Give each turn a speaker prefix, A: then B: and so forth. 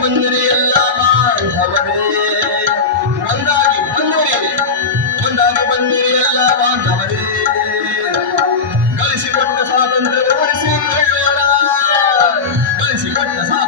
A: ಬಂದರೆ ಎಲ್ಲ ಬಾಂಧವರೇ করতেছ